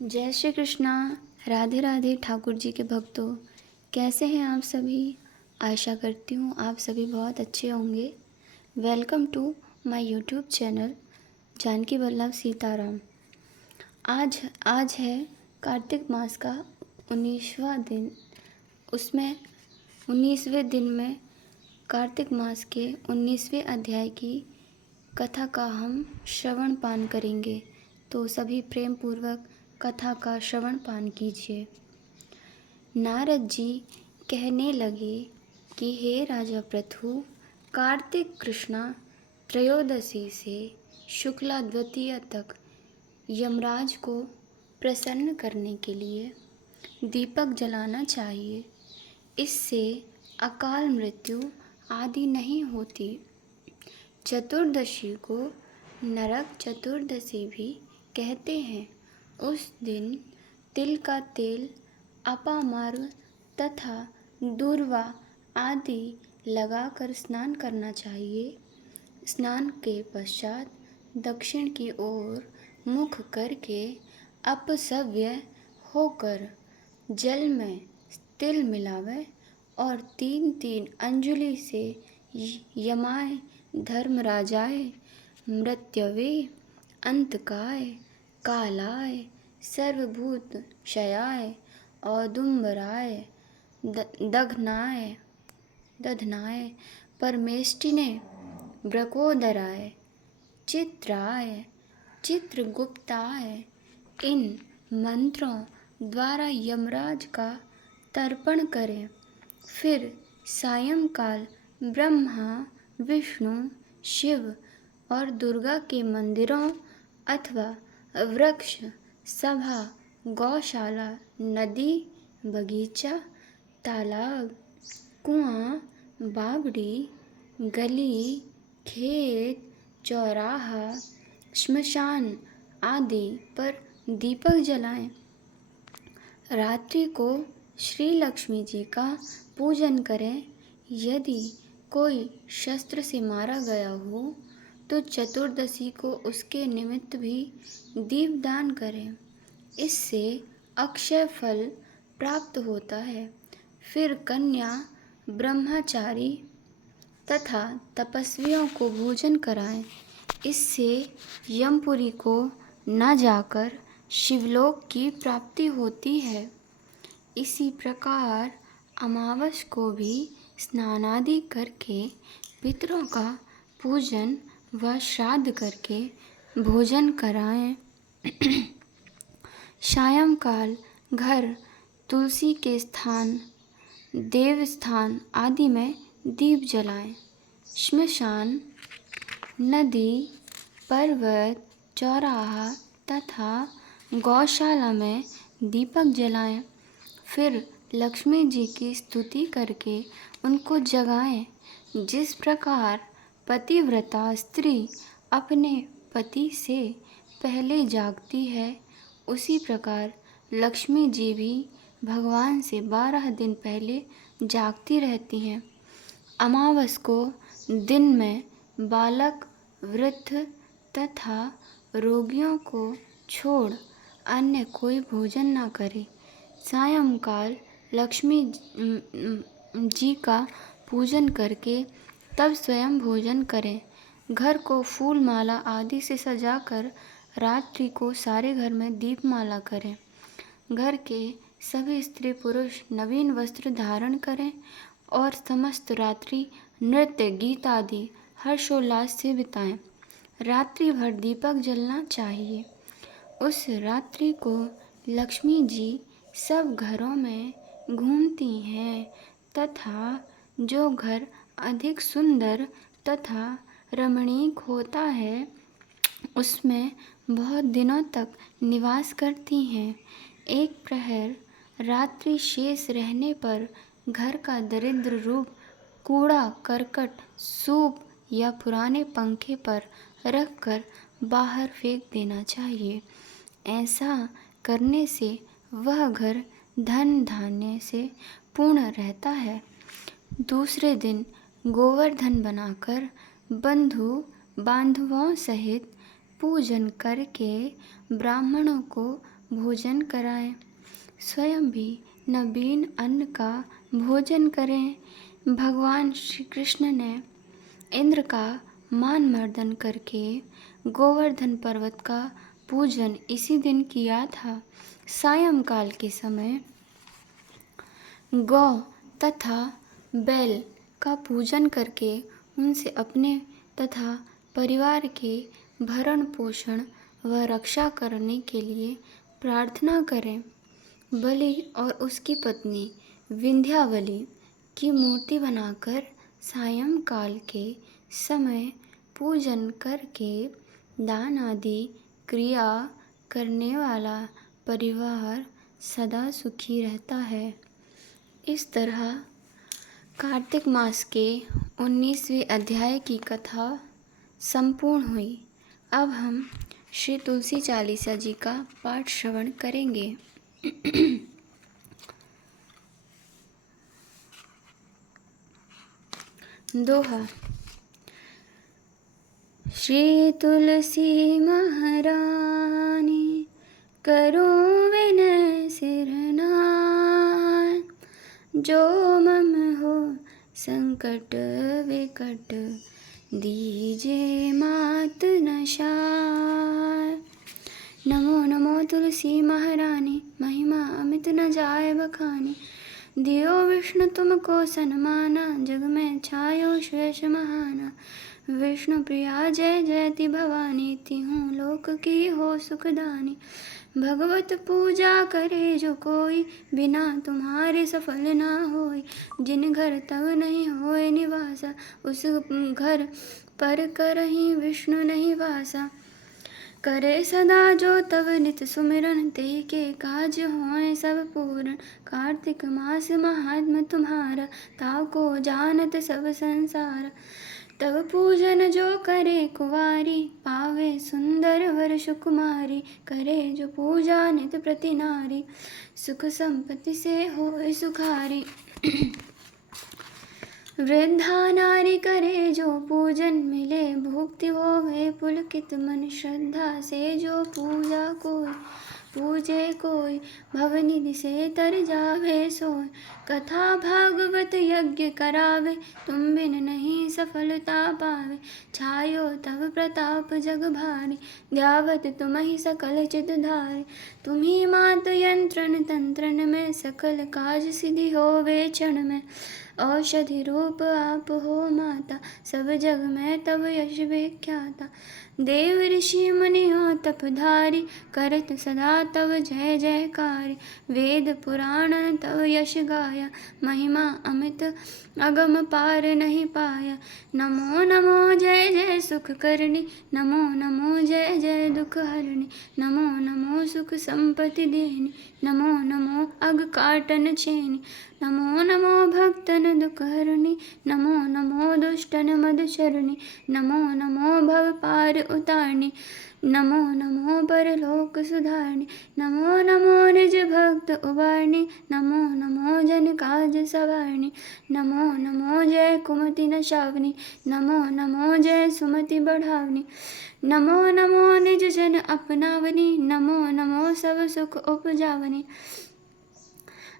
जय श्री कृष्णा। राधे राधे ठाकुर जी के भक्तों, कैसे हैं आप सभी। आशा करती हूँ आप सभी बहुत अच्छे होंगे। Welcome to my YouTube channel Janaki Vallabh Sitaram. आज आज है कार्तिक मास का 19वां दिन। उसमें 19वें दिन में कार्तिक मास के 19वें अध्याय की कथा का हम श्रवण पान करेंगे। तो सभी प्रेम पूर्वक कथा का श्रवण पान कीजिए। नारद जी कहने लगे कि हे राजा पृथु, कार्तिक कृष्णा त्रयोदशी से शुक्ला द्वितीया तक यमराज को प्रसन्न करने के लिए दीपक जलाना चाहिए। इससे अकाल मृत्यु आदि नहीं होती। चतुर्दशी को नरक चतुर्दशी भी कहते हैं। उस दिन तिल का तेल, अपामार्ग तथा दूर्वा आदि लगाकर स्नान करना चाहिए। स्नान के पश्चात दक्षिण की ओर मुख करके अपसव्य होकर जल में तिल मिलावे और 3-3 अंजुलि से यमाय, धर्मराजाय, मृत्यवे, अंतकाय, कालाय, सर्वभूत क्षयाय, औदुम्बराय, दधनाय, परमेष्टिने, ब्रकोदराय, चित्राय, चित्रगुप्ताय इन मंत्रों द्वारा यमराज का तर्पण करें। फिर सायंकाल ब्रह्मा, विष्णु, शिव और दुर्गा के मंदिरों अथवा वृक्ष, सभा, गौशाला, नदी, बगीचा, तालाब, कुआं, बावड़ी, गली, खेत, चौराहा, श्मशान आदि पर दीपक जलाएं। रात्रि को श्री लक्ष्मी जी का पूजन करें। यदि कोई शस्त्र से मारा गया हो तो चतुर्दशी को उसके निमित्त भी दीपदान करें। इससे अक्षय फल प्राप्त होता है। फिर कन्या, ब्रह्मचारी तथा तपस्वियों को भोजन कराएं। इससे यमपुरी को न जाकर शिवलोक की प्राप्ति होती है। इसी प्रकार अमावस को भी स्नानादि करके पितरों का पूजन व श्राद्ध करके भोजन कराएं। सायंकाल घर, तुलसी के स्थान, देव स्थान आदि में दीप जलाएं। श्मशान, नदी, पर्वत, चौराहा तथा गौशाला में दीपक जलाएं। फिर लक्ष्मी जी की स्तुति करके उनको जगाएं। जिस प्रकार पतिव्रता स्त्री अपने पति से पहले जागती है, उसी प्रकार लक्ष्मी जी भी भगवान से 12 दिन पहले जागती रहती हैं। अमावस को दिन में बालक, वृद्ध तथा रोगियों को छोड़ अन्य कोई भोजन न करे। सायंकाल लक्ष्मी जी का पूजन करके तब स्वयं भोजन करें। घर को फूल माला आदि से सजाकर रात्रि को सारे घर में दीपमाला करें। घर के सभी स्त्री पुरुष नवीन वस्त्र धारण करें और समस्त रात्रि नृत्य, गीत आदि हर्षोल्लास से बिताएं। रात्रि भर दीपक जलना चाहिए। उस रात्रि को लक्ष्मी जी सब घरों में घूमती हैं तथा जो घर अधिक सुंदर तथा रमणीक होता है उसमें बहुत दिनों तक निवास करती हैं। एक प्रहर रात्रि शेष रहने पर घर का दरिद्र रूप कूड़ा करकट, सूप या पुराने पंखे पर रखकर बाहर फेंक देना चाहिए। ऐसा करने से वह घर धन धान्य से पूर्ण रहता है। दूसरे दिन गोवर्धन बनाकर बंधु बांधवों सहित पूजन करके ब्राह्मणों को भोजन कराएं। स्वयं भी नवीन अन्न का भोजन करें। भगवान श्री कृष्ण ने इंद्र का मान मर्दन करके गोवर्धन पर्वत का पूजन इसी दिन किया था। सायंकाल के समय गौ तथा बैल का पूजन करके उनसे अपने तथा परिवार के भरण पोषण व रक्षा करने के लिए प्रार्थना करें। बलि और उसकी पत्नी विंध्यावली की मूर्ति बनाकर सायंकाल के समय पूजन करके दान आदि क्रिया करने वाला परिवार सदा सुखी रहता है। इस तरह कार्तिक मास के 19वें अध्याय की कथा संपूर्ण हुई। अब हम श्री तुलसी चालीसा जी का पाठ श्रवण करेंगे। दोहा। श्री तुलसी महारानी करो विनय सिरनाय, जो मम हो संकट विकट दीजे मात नशाय। नमो नमो तुलसी महारानी, महिमा अमित न जाय बखानी। दियो विष्णु तुमको सन्माना, जग में छायो शेष महाना। विष्णु प्रिया जय जयति भवानी, तिहूँ लोक की हो सुखदानी। भगवत पूजा करे जो कोई, बिना तुम्हारे सफल ना होई। जिन घर तब नहीं होए निवासा, उस घर पर करहीं विष्णु नहीं वासा। करे सदा जो तव नित सुमिरन, ते के काज होए सब पूरन। कार्तिक मास महात्म तुम्हारा, ताव को जानत सब संसार। तब पूजन जो करे कुवारी, पावे सुंदर वर सुकुमारी। करे जो पूजा नित प्रति नारी, सुख संपत्ति से होए सुखारी। वृद्धा नारी करे जो पूजन, मिले भुक्ति होवे पुलकित मन। श्रद्धा से जो पूजा कोई, पूजे कोई, भवनिधि से तर जावे सोय। कथा भागवत यज्ञ करावे, तुम बिन नहीं सफलता पावे। छायो तब प्रताप जग भारी, ध्यावत तुम्हि सकल चित धारी। तुम्ही मात यंत्रन तंत्रन में, सकल काज सिद्धि होवे क्षण में। औषधि रूप आप हो माता, सब जग में तब यश विख्याता। देव ऋषि मुनि हो तपधारी, करत सदा तब जय जयकारी। वेद पुराण तब यश गाया, महिमा अमित अगम पार नहीं पाया। नमो नमो जय जय सुख करनी, नमो नमो जय जय दुख हरणी। नमो नमो सुख संपत्ति देनी, नमो नमो अग काटन छेनी। नमो नमो भक्तन दुख हरणी, नमो नमो दुष्टन मधुचरणी। नमो नमो भव पार उतारणी, नमो नमो परलोक सुधारणी। नमो नमो निज भक्त उबारणी, नमो नमो जन काज सवारणी। नमो नमो जय कुमति नशावनी, नमो नमो जय सुमति बढ़ावनी। नमो नमो निज जन अपनावनी, नमो नमो सब सुख उपजावनी।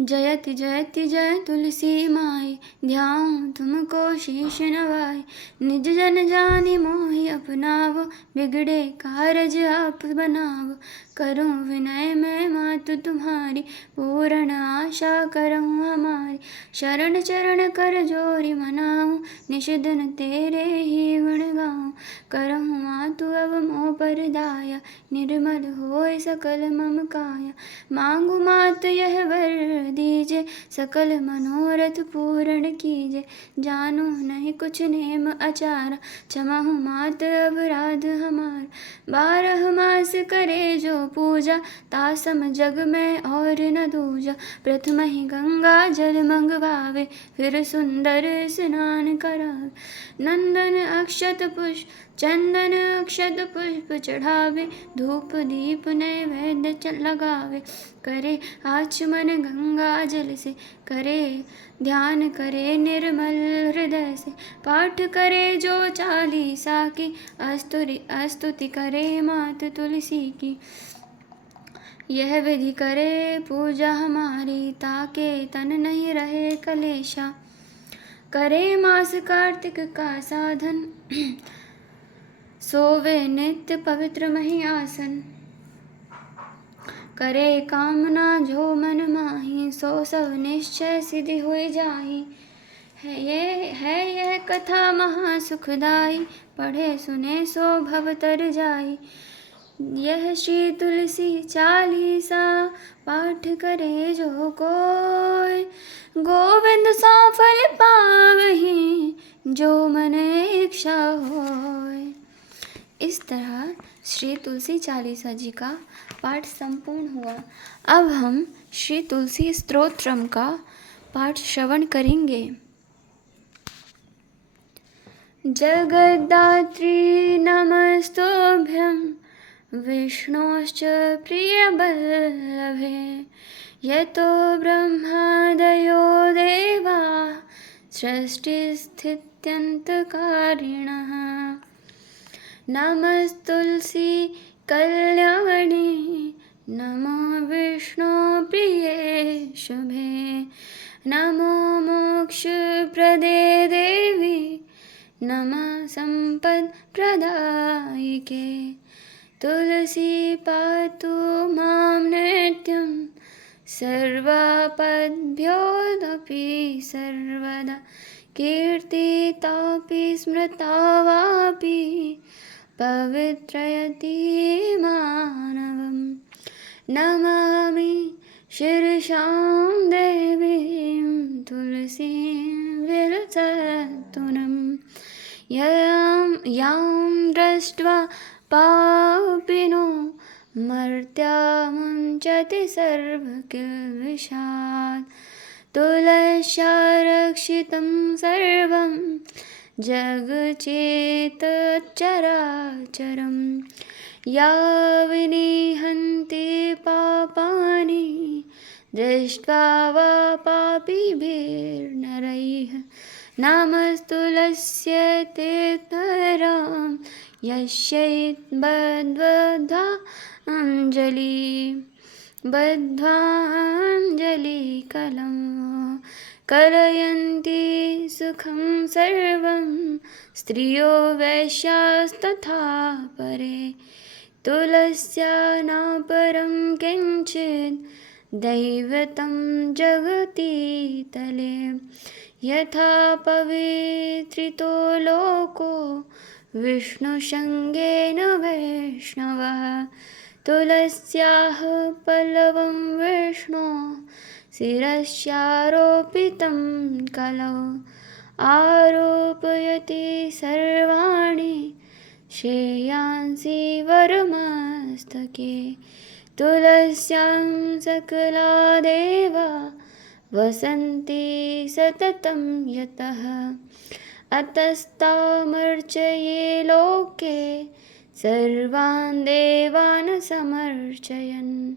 जयति जयति जय तुलसी माई, ध्याऊं तुमको शीश नवाई। निज जन जानि मोहि अपनावो, बिगड़े कारज आप बनावो। करूं विनय मैं मातु तुम्हारी, पूर्ण आशा करहूँ हमारी। शरण चरण कर जोरी मनाऊं, निश दिन तेरे ही गुण गाऊं। करहूँ मातु अब मोह पर दाया, निर्मल होए सकल मम काया। मांगू मात यह वर दीजे, सकल मनोरथ पूर्ण कीजे। जानू नहीं कुछ नेम आचार, क्षमाहु मात अपराध हमार। 12 मास करे जो पूजा, तासम जग में और न दूजा। प्रथम ही गंगा जल मंगवावे, फिर सुंदर स्नान करावे। नंदन अक्षत पुष्प चंदन अक्षत पुष्प चढ़ावे, धूप दीप नैवेद्य लगावे। करे आचमन गंगा जल से, करे ध्यान करे निर्मल हृदय से। पाठ करे जो चालीसा की, स्तुति करे मात तुलसी की। यह विधि करे पूजा हमारी, ताके तन नहीं रहे कलेशा। करे मास कार्तिक का साधन, सोवे नित्य पवित्र मही आसन। करे कामना जो मन माही, सो सब निश्चय सिद्धि हुई जाही। है यह कथा महा सुखदाई, पढ़े सुने सो भव तर जाई। यह श्री तुलसी चालीसा, पाठ करे जो कोय। गोविंद सा फल पावहि, जो मन इच्छा होय। इस तरह श्री तुलसी चालीसा जी का पाठ संपूर्ण हुआ। अब हम श्री तुलसी स्तोत्रम का पाठ श्रवण करेंगे। जगद्धात्री नमस्तुभ्यं, विष्णोश्च प्रियवल्लभे। यतो ब्रह्मादयो देवा, सृष्टिस्थित्यन्तकारिणः। नमस्तुलसी कल्याणी, नमो विष्णुप्रिये शुभे। नमो मोक्षप्रदे देवी, नमः सम्पत्प्रदायिके। तुलसी पातु मां नित्यं, सर्वपद्भ्योऽपि सर्वदा। कीर्तितापि स्मृता वापि, पवित्रयति मानवम्। नमामि शीर्षां देवीं, तुलसीं विलसत्तुनम्। यां दृष्ट्वा पापिनो, मर्त्या मुञ्चति सर्वकिल्बिषात्। तुलस्या रक्षितं सर्वं, जगच्चेतचराचरम्। या विनिहन्ति पापानि, दृष्ट्वा वा पापिभिर्नरैः। नमस्तुलस्यै तीर्थरां, यस्यै बद्ध्वाञ्जलिकलं। कलयन्ति सुखं सर्वं, स्त्रियो वैश्यास्तथा परे। तुलस्या न परं किञ्चित्, दैवतं जगति तले। यथा पवित्रितो लोको, विष्णुसङ्गेन वैष्णवः। तुलस्याः पल्लवं विष्णो, शिरस्यारोपितं कलौ। आरोपयति सर्वाणि, श्रेयांसि वरमस्तके। तुलस्यां सकला देवा, वसन्ति सततं यतः। अतस्तामर्चये लोके, सर्वान् देवान् समर्चयन्।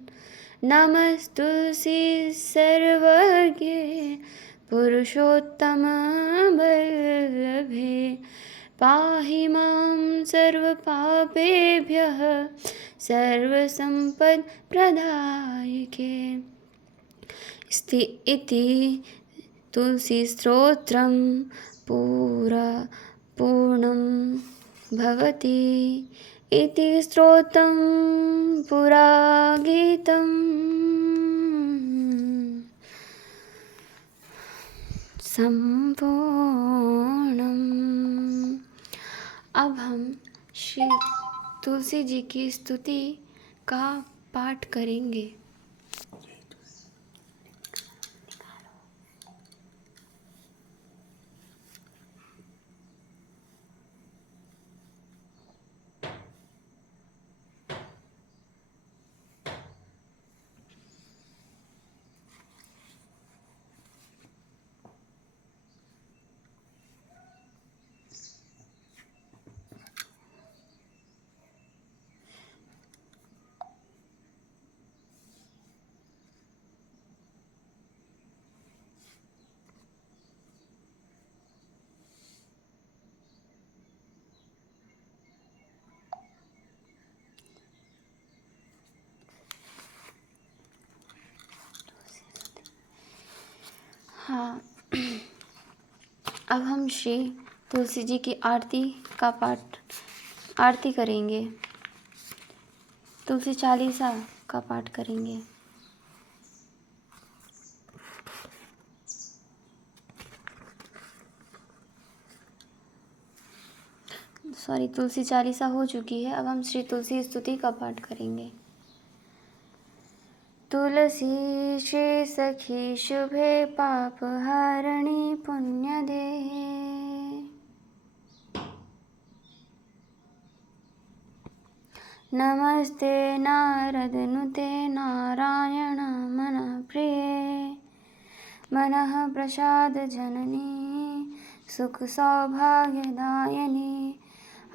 नमस्तुलसी सर्वज्ञे, पुरुषोत्तमवल्लभे। पाहि मां सर्वपापेभ्यः, सर्वसम्पत्प्रदायिके। इति तुलसी स्तोत्रं पूर्णं भवति। इति स्तोत्रं पुरा गीतं संपूर्णम्। अब हम श्री तुलसी जी की स्तुति का पाठ करेंगे। हाँ, अब हम श्री तुलसी जी की आरती करेंगे। तुलसी चालीसा का पाठ करेंगे। तुलसी चालीसा हो चुकी है। अब हम श्री तुलसी स्तुति का पाठ करेंगे। तुलसी श्री सखी शुभे पाप हारिणी पुण्य देहे। नमस्ते नारद नुते नारायण मन प्रिये। मनः प्रसाद जननी सुख सौभाग्यदायिनी।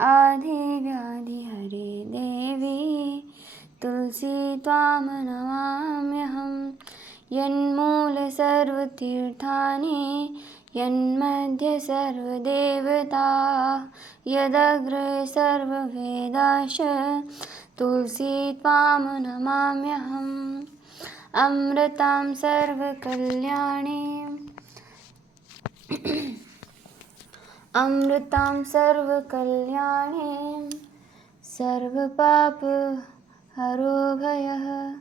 आदि व्याधि हरे देवी तुलसी त्वां नमाम्यहम्। यन्मूले सर्वतीर्थानि यन्मध्ये सर्वदेवता। यदग्रे सर्ववेदाश्च तुलसी त्वां नमाम्यहम्। अमृतां सर्वकल्याणीं सर्वपापहरो भयः।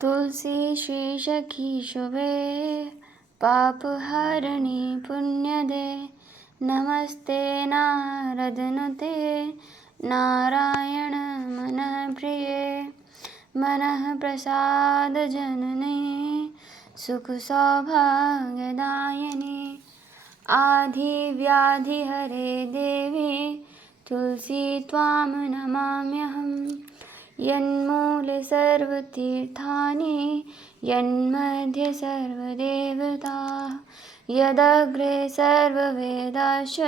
तुलसी श्री सखी शुभे पाप हारिणी पुण्यदे। नमस्ते नारद नुते नारायण मन प्रिये। मनः प्रसाद जननी सुख सौभाग्यदायिनी। आदि व्याधि हरे देवी तुलसी त्वां नमाम्यहम्। यन्मूले सर्वतीर्थानि यन्मध्ये सर्वदेवता। यदग्रे सर्ववेदाश्च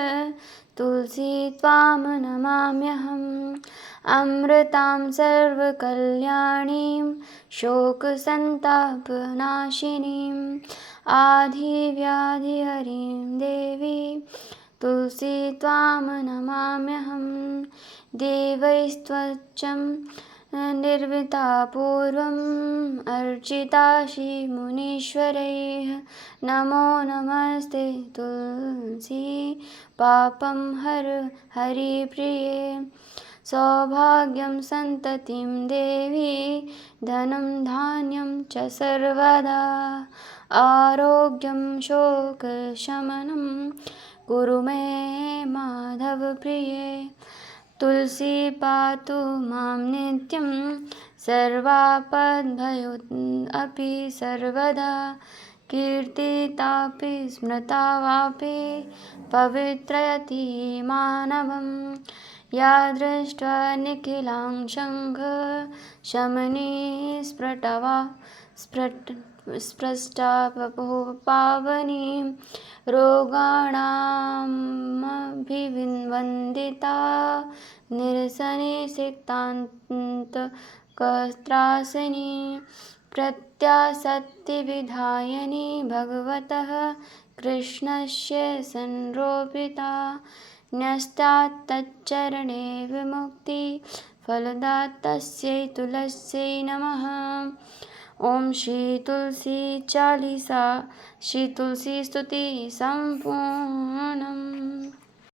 तुलसी त्वां नमाम्यहम्। अमृतां सर्वकल्याणीं शोकसन्तापनाशिनीं। आधिव्याधिहरीं देवी तुलसी त्वां नमाम्यहम्। देवैस्त्वचं निर्मिता पूर्वम् अर्चिता श्रीमुनीश्वरैः। नमो नमस्ते तुलसी पापं हरिप्रिये। सौभाग्यं सन्ततिं देवी धनं धान्यं च सर्वदा। आरोग्यं शोकशमनं कुरु मे माधव प्रिये। तुलसी पातु मां नित्यं सर्वापद्भयो अपि सर्वदा। कीर्तितापि स्मृता वापि पवित्रयति मानवम्। या दृष्ट्वा निखिलां शमनी स्पृष्टा पावनी। रोगाणामभिवन्दिता निरसने सिक्तान्तकस्त्रासिनी। प्रत्यासत्तिविधायिनी भगवतः कृष्णस्य संरोपिता। न्यस्ता तच्चरणे विमुक्ति फलदातस्यै तुलस्यै नमः। ओम श्री तुलसी चालीसा श्री तुलसी स्तुति संपूर्णम्।